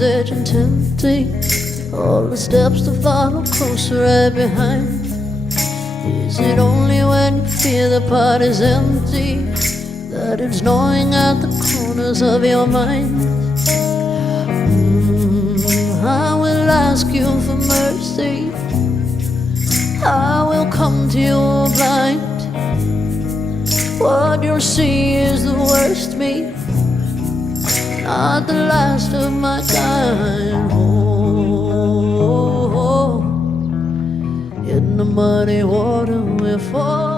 edge and tempting. All the steps to follow closer right behind. Is it only when you feel the is empty that it's gnawing at the corners of your mind? Mm, I will ask you for mercy. I will come to you blind. What you'll see is the worst me, not the last of my kind. Oh, oh, oh, oh, in the muddy water we're falling.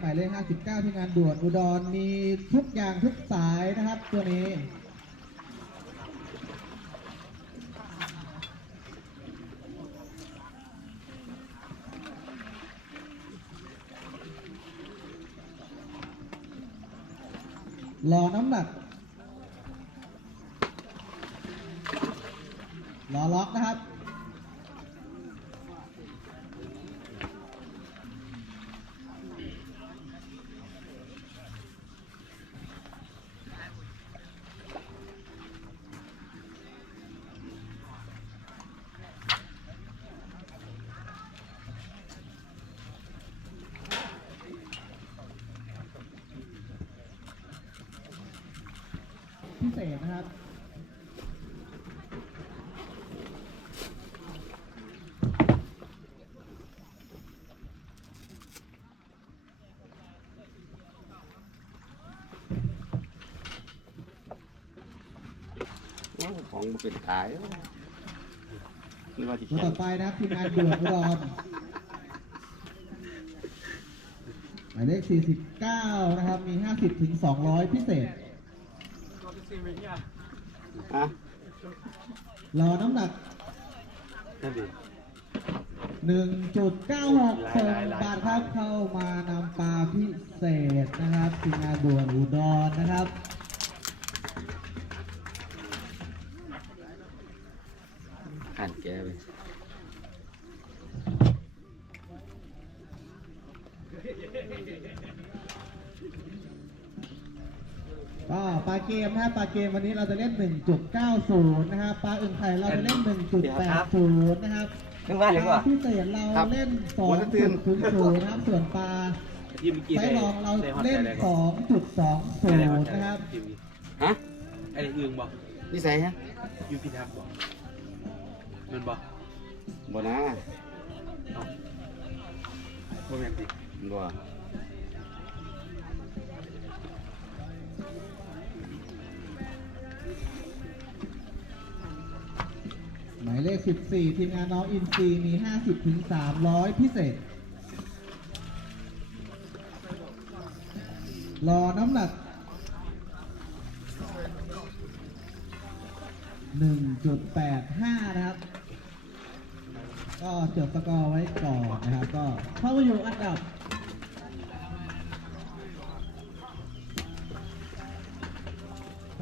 หมายเลข 59 ที่งานด่วนอุดรมีทุกอย่างทุกสายนะครับ ตัวนี้ รอน้ำหนักรอล็อกนะครับ ของมันเป็นขายนี่ว่าที่ตัวแข่ต่องไปนะครับทีมงานด่วนอุดรหมายเลข 49 นะครับ มี 50 ถึง 200 พิเศษ ฮะรอน้ำหนัก นั่นดิ 1.96ส่งบาทครับเข้ามานำปลาพิเศษนะครับทีมงานด่วนอุดรนะครับ ก็ปลาเกมนะครับปลาเกมวันนี้เราจะเล่น 1.90 นะครับปลาอึ่งไข่เราจะเล่น 1.80 นะครับขึ้นมาเลยว่ะพิเศษเราเล่น 2.00นะครับส่วนปลาไซส์รองเราเล่น 2.20 นะครับ ฮะไอ้อึงบอกนิสัยฮะยูพิทักษ์บอกมันบอกบ่นะโมเมนติ บ่หมายเลข 14 ทีมงานน้องอินซีมี 50ถึง300 พิเศษ รอน้ำหนัก 1.85 นะครับ ก็จดสกอร์ไว้ก่อนนะครับ ก็เข้ามาอยู่อันดับ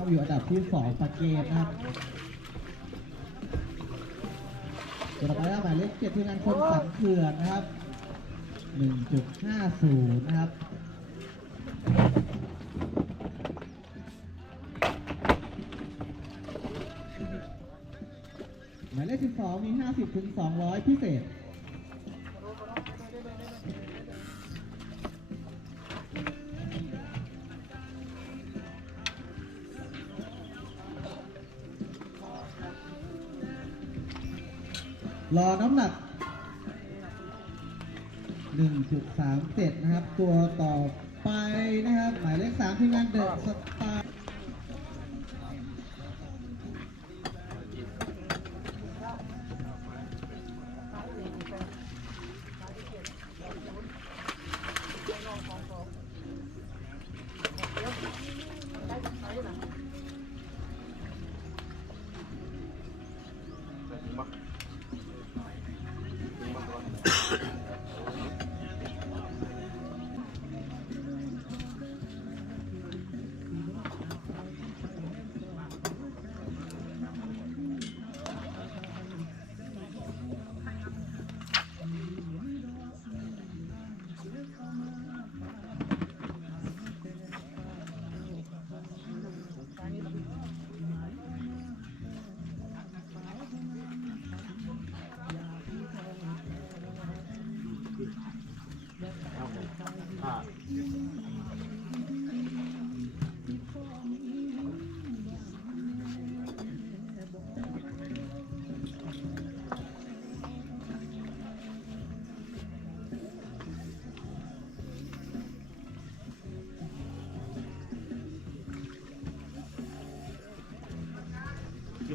อยู่อันดับที่สองปากเกมนะครับตัวต่อไปหมายเลขเจ็ดทีมงานคนสันเขื่อนนะครับ 1.50 นะครับหมายเลข12มี 50ถึง200 พิเศษ รอน้ำหนัก 1.37 นะครับ ตัวต่อไปนะครับ หมายเลข3ทีมงานเดอะสตา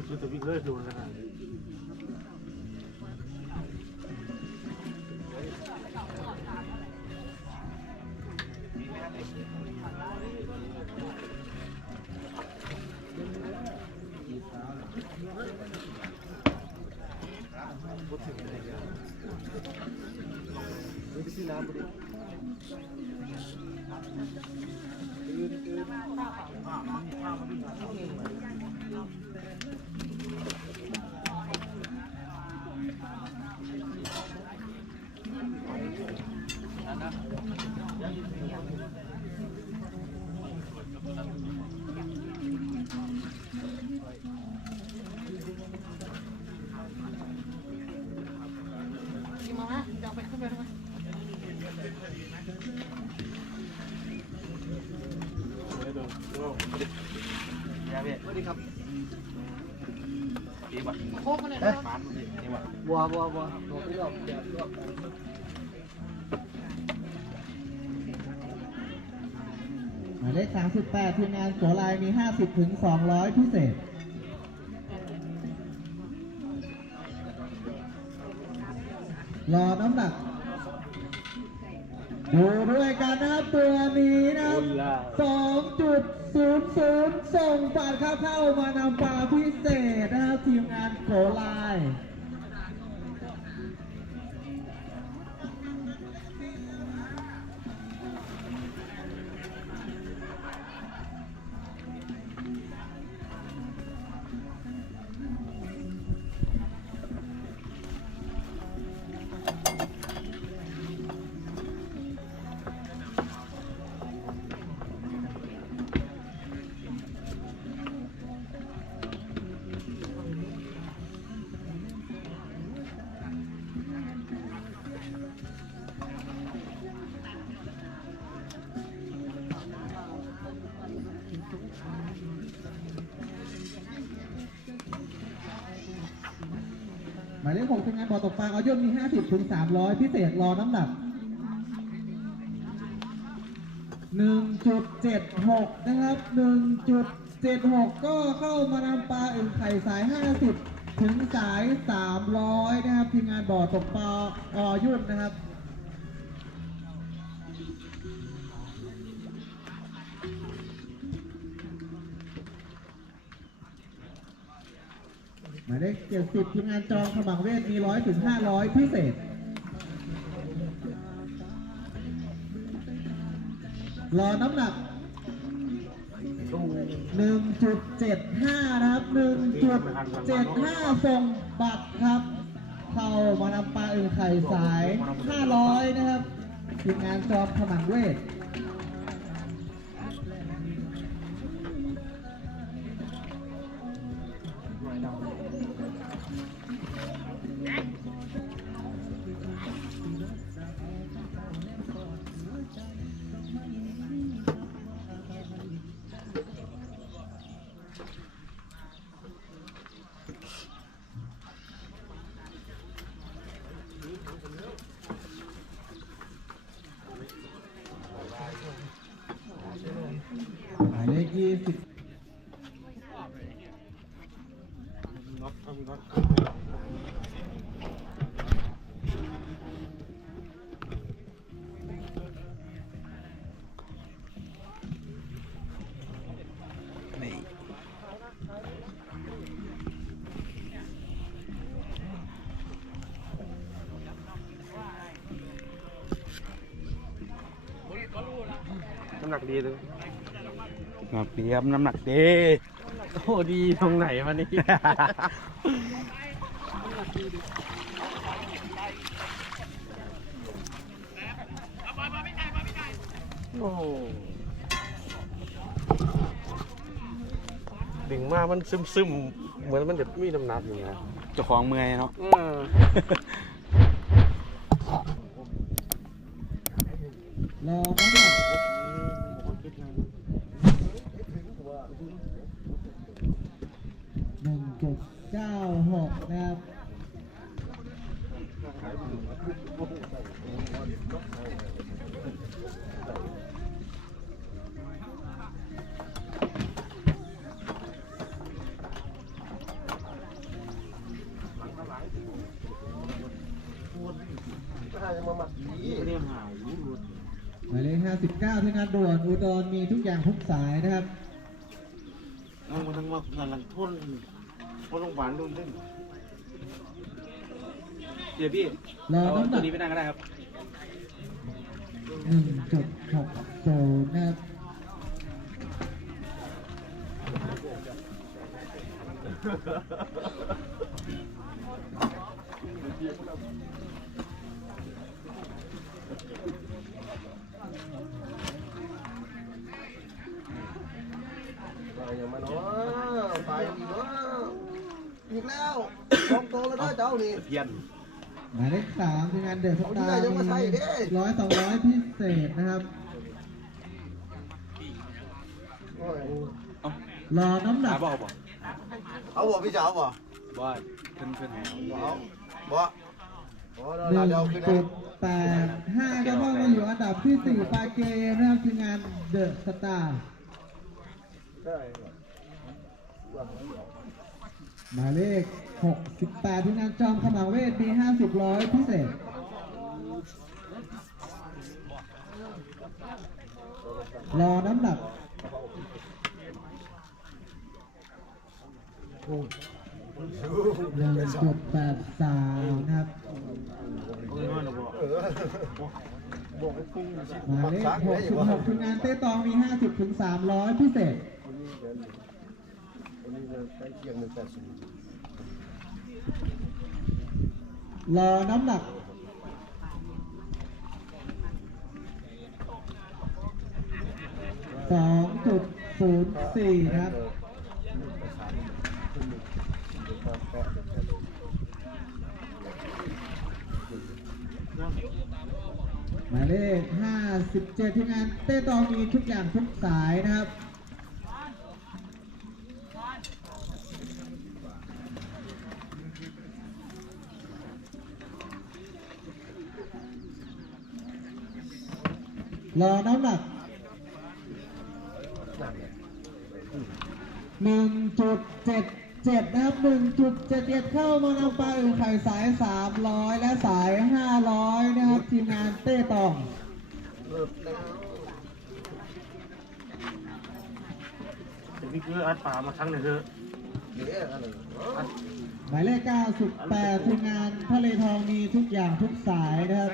ร์คิดว่าจะวิ่งเลิกดูนะฮะยาเว้ยสวัสดีครับดีป่ะ โค้งกันเลยนะ มาดิดีป่ะ บัวบัวบัวบัวที่เราเดี๋ยวรวบหมายเลข38ทีมงานโสลายมี50ถึง200พิเศษรอน้ำหนักดูด้วยกันนะครับตัวนี้นะ ครับ2.00ส่งปาดเข้าเข้ามานำปลาพิเศษนะครับทีมงานโสลา บ่อตกปลาเอายนมี 50ถึง300 พิเศษรอน้ำหนัก 1.76 นะครับ 1.76 ก็เข้ามานำปลาอึ่งไข่สาย 50 ถึงสาย 300 นะครับทีมงานบ่อตกปลาออยุ่นนะครับ หมายเลขเจ็ดสิบทีมงานจองขมังเวทมีร้อยถึงห้าร้อยพิเศษ รอน้ำหนักหนึ่งจุดเจ็ดห้านะครับหนึ่งจุดเจ็ดห้าส่งบัตรครับ เข้ามานำปลาเอื่อไข่สายห้าร้อยนะครับทีมงานจองขมังเวท ยเลข20น้ำหนักดีเลย น้ำหนักดีครับน้ำหนักดีโอ้ดีตรงไหนวันนี้ โอ้ดึงมามันซึมซึมๆ เหมือนมันจะมีน้ำหนักอยู่นะเจ้าของเมื่อยเนาะ เออ ทุกอย่างทุกสายนะครับนั่งมาทั้งวันนั่งทุ่นพอโรงพยาบาลดูเล่นเดี๋ยวพี่รอเอาน้ำหตันัวกนี้ไปนั่งก็ได้ครับ หนึ่งจุดหกศูนย์นะครับ ไปอย่างมาเนาะไปอย่างนี้เนาะอีกแล้วลองโตแล้วเด้อเจ้านี่เพี้ยนหมายเลขสามที่งานเดือดสตาเอาที่ไหนร์จะมาใส่มีดิร้อยสองร้อยพิเศษนะครับ โอ้ยรอน้ำหนัตากบอกบอกเอาบ่พี่เจ้าบ่ว่าขึ้นขึ้นแหวบ่เอาบ่โอ้หเรานึ่งเดี๋ยวขึ้นจุนะดแปดห้าก็เข้ามาอยู่อันดับที่สี่ปาเกนะครับทีมงานเดอะสตาร์ได้ หมายเลขหกสิบแปดทีมงานจอมขมังเวทมีห้าสิบร้อยพิเศษรอน้ำหนักหนึ่งจุดแปดสามครับเออบอกให้พุ่งสิหมายเลขหกสิบหกทีมงานเต้ตองมีห้าสิบถึงสามร้อยพิเศษ วันนี้จะใกล้เคียงหนึ่งแปดศูนย์รอน้ำหนัก สองจุดศูนย์สี่ครับ หมายเลขห้าสิบเจ็ดทีมงานเต้ตองมีทุกอย่างทุกสายนะครับ รอน้ำหนักหนึ่งจุดเจ็ดเจ็ดนะครับหนึ่งจุดเจ็ดเจ็ดเข้ามานำไปลาอึ่งไข่สายสามร้อยและสายห้าร้อยนะครับทีมงานเต้ตองเลิกแล้วเดี๋ยวพี่คืออัดปลามาทั้งเลยเถอะเดี๋ยวอะไรหมายเลข98ทีมงานทะเลทองมีทุกอย่างทุกสายนะครับ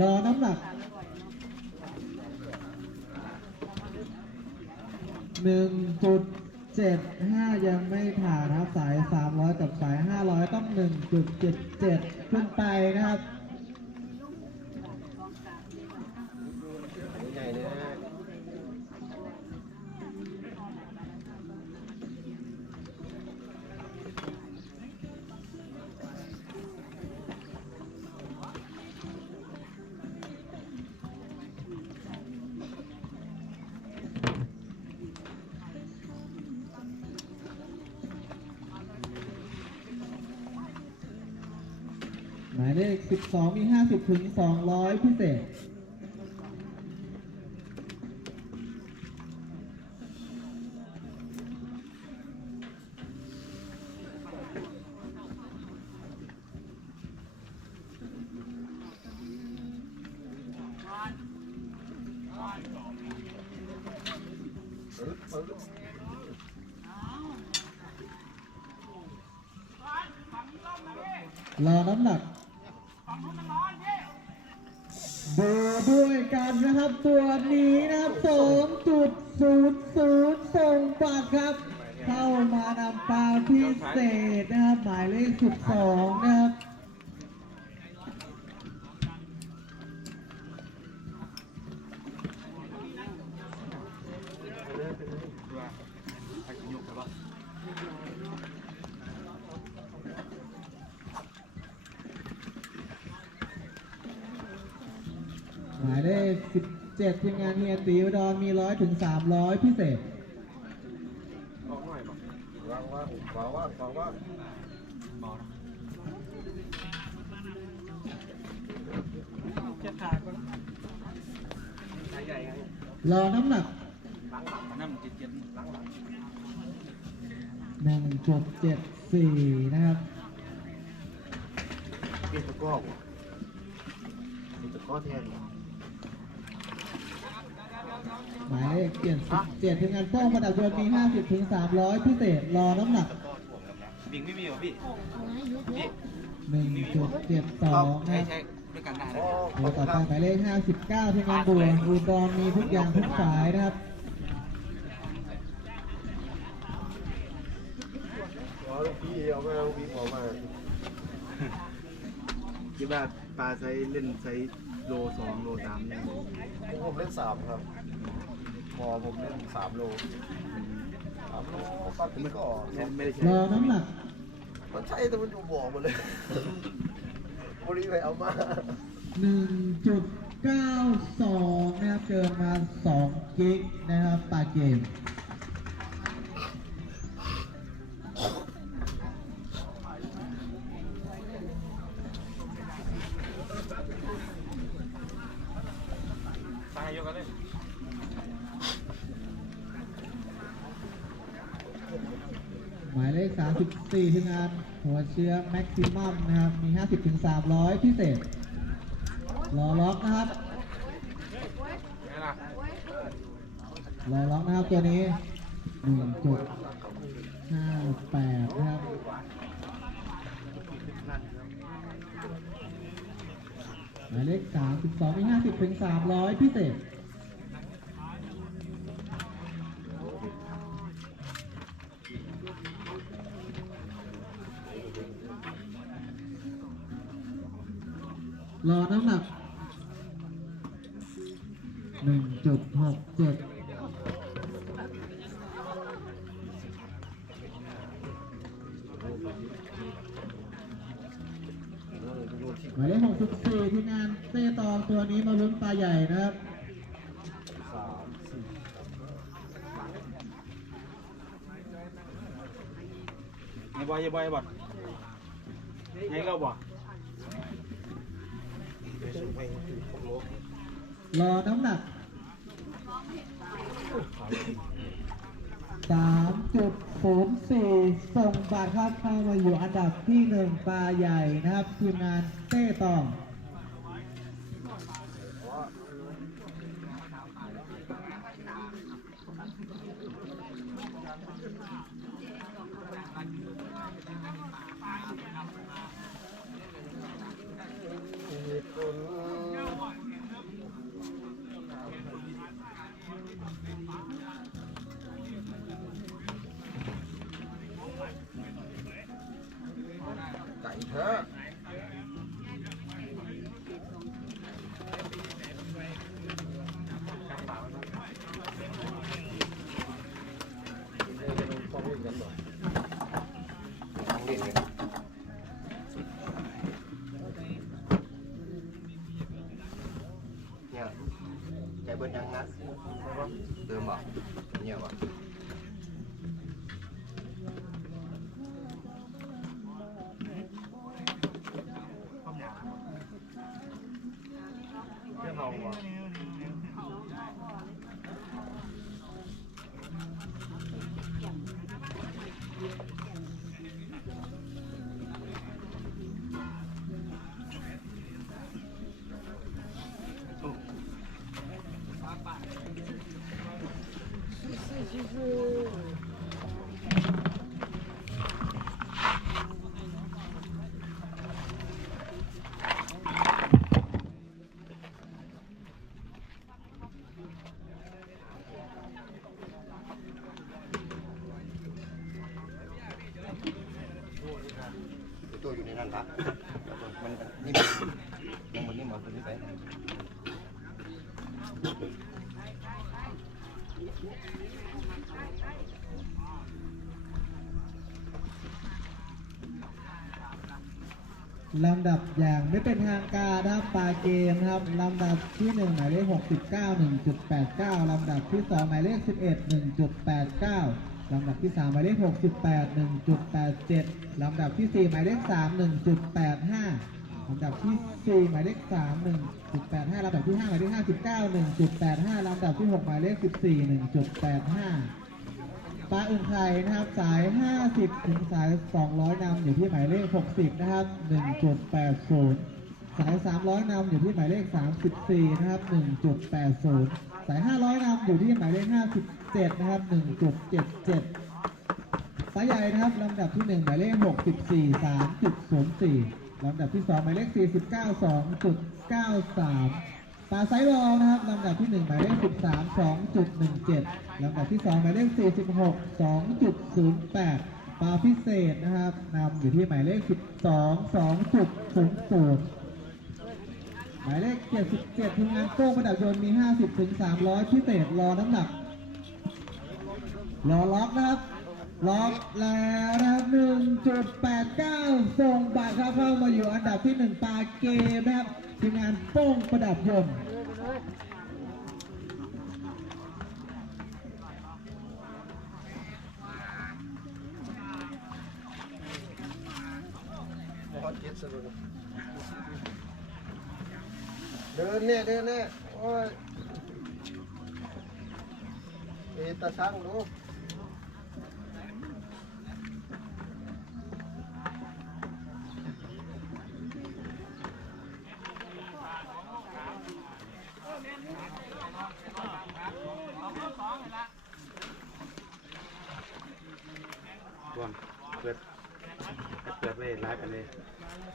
รอน้ำหนักหนึ่งจุดเจ็ดห้ายังไม่ผ่านนะครับสายสามร้อยกับสายห้าร้อยต้องหนึ่งจุดเจ็ดเจ็ดขึ้นไปนะครับายเลขสิบสองมีห้าสิบถึงสองร้อยพิเศษ นย์ส่งปัดครับ เข้ามานำปลาพิเศษนะครับ หมายเลขสิบสองนะครับหมายเลข17ทีมงานเฮียตีอุดรมีร้อยถึง 300 พิเศษ ออกหน่อยป่ะ วาว่างวาว่างวางว่างรอน้ำหนักหนึ่งจุดเจ็ดสี่นะครับเป็นตะก้อว่ะเทียนตะก้อแทน หมายเลขเปลี่ยน17ทีมงานโป้งประดับยนต์มี50ถึง300พิเศษรอน้ำหนักบิงไม่มีเหรอพี่1.72ใช้นะครับใช้ด้วยกันได้นะอ๋อขโดอยบคุต่อณไปครับหมายเลข59ทีมงานบัวอุดรมีทุกอย่างทุกสายนะครับอ๋อลูกพี่เอามาลูกพี่เอามาคิดว่าปลาไซส์เล่นไซส์โลสองโลสามเนี่ยผมเล่นสามครับ พอผมเล่นสามโลสามโลปกติก็ไม่ไม่ได้ใช้รอน้ำหนักมันใช่แต่มันอยู่บ่อหมดเลยบริไปเอามา1.92นะครับเกินมา2กิกนะครับปาเกม ตายเยอะกันเลย หมายเลข 34ทีมงานหัวเชื้อแม็กซิมัมนะครับ มี 50ถึง300 พิเศษ รอล็อกนะครับไงล่ะรอล็อกนะครับตัวนี้1.58นะครับหมายเลข32มี50ถึง300พิเศษ รอน้ำหนัก1.67หกเจ็ดหมายเลข64ที่งานเต้ตองตัวนี้มาลุ้นปลาใหญ่นะครับไอ้บอยไอ้บอยไอ้บอดไงเราบ่ รอน้ำหนักสามจุดหกส่งบาทครับเข้ามาอยู่อันดับที่หนึ่งปลาใหญ่นะครับทีมงานเต้ตอง เนี่ยใจเบิ้ลยั ตัวอยู่ในนั้นปะมันนี่มันนี่มันตัวนี้ไปลำดับอย่างไม่เป็นทางการนะครับปาเกมนะครับลำดับที่หนึ่งหมายเลข69 1.89ลำดับที่สองหมายเลข11 1.89 ลำดับที่สามหมายเลข 68 1.87 ลำดับที่สี่หมายเลข 3 1.85 ลำดับที่สี่หมายเลข 3 1.85 ลำดับที่ห้าหมายเลข 59 1.85 ลำดับที่หกหมายเลข 14 1.85ปลาอึ่งไข่นะครับสาย 50 ถึงสาย 200 นำอยู่ที่หมายเลข 60 นะครับ 1.80 สาย 300 นำอยู่ที่หมายเลข 34 นะครับ 1.80 สาย 500 นำอยู่ที่หมายเลข 50 57นะครับ 1.77ปลาใหญ่นะครับลำดับที่ 1 หมายเลข 64 3.04ลำดับที่ 2 หมายเลข 49 2.93 ปลาไซส์รองนะครับลำดับที่ 1 หมายเลข 13 2.17ลำดับที่ 2 หมายเลข 46 2.08 ปลาพิเศษนะครับนำอยู่ที่หมายเลข 12 2.00หมายเลข 77ทีมงานโก้ประดับยนต์มี 50ถึง300 พิเศษรอน้ำหนัก รอล็อกนะครับ ล็อกแล้วนะครับ1.89ส่งบาทครับเข้ามาอยู่อันดับที่1ปาเกมนะครับทีมงานโป้งประดับยนต์ฮอตเดินเนี่ยเดินเนี่ยโอ้ยเอตาช่างดูรวมเปิดเปิดเลยไลฟ์ไปเลย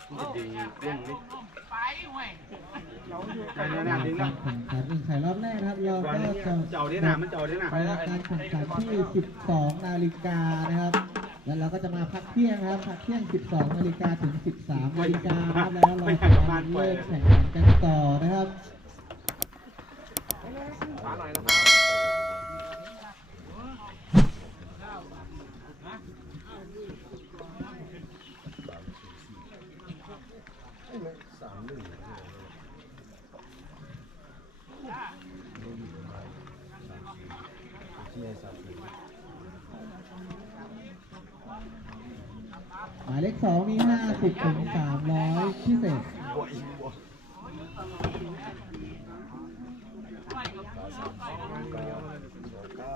มันจะดึงเรื่องนี้ไปเนี่ยนะดึงกาแล้วรแข่งขันอึ่งไข่รอบแรกนะครับเราก่อนก็นี้จะเจ้าดีนะมันเจ้าดีนะไปการแข่งขันที่ 12 นาฬิกานะครับ แล้วเราก็จะมาพักเที่ยงนะครับพักเที่ยง 12 นาฬิกาถึง 13 นาฬิกานะครับแล้วเราจะมาเริ่มแข่งขันกันต่อนะครับ สามหนึ่ง หมาย เลข2มี50ถึง300พิเศษเก้า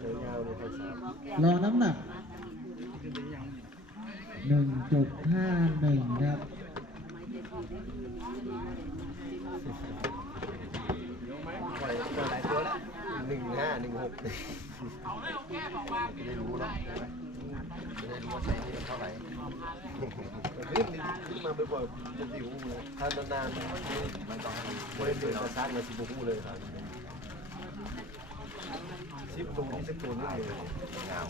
เดินยาวเลยไปสามรอน้ำหนัก1.51ครับปล่อยปล่อยหลายตัวแล้วหนึ่งห้าหนึ่งหกจะได้รู้เนาะ จะได้รู้ว่าใช้นี่มันเท่าไหร่ขึ้นขึ้นมาบ่อยๆจะติวเลยถ้านานๆมันต้องบริเวณกระซักมาสิบหูเลยครับสิบตัวนี่สิบตัวนี่เลยยาว